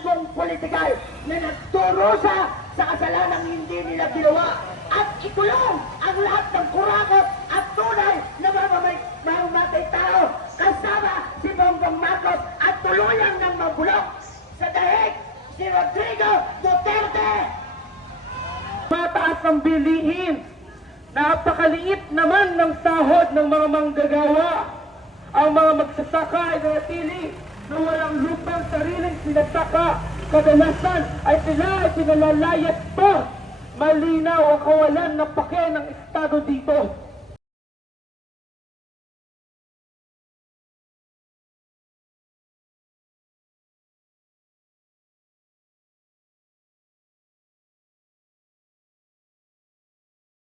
kong politikal na nagturusa sa kasalanang hindi nila ginawa at ikulong ang lahat ng kurakot at tunay na mamamatay tao kasama si Bongbong Marcos at tuluyang ng mabulok sa dahig si Rodrigo Duterte. Mataas ang bilihin. Napakaliit naman ng sahod ng mga manggagawa. Ang mga magsasaka ay nanatili na walang lupang sariling sinasaka. Kadalasan ay sila ay pinalalayas pa. Malinaw ang kawalan ng pake ng Estado dito.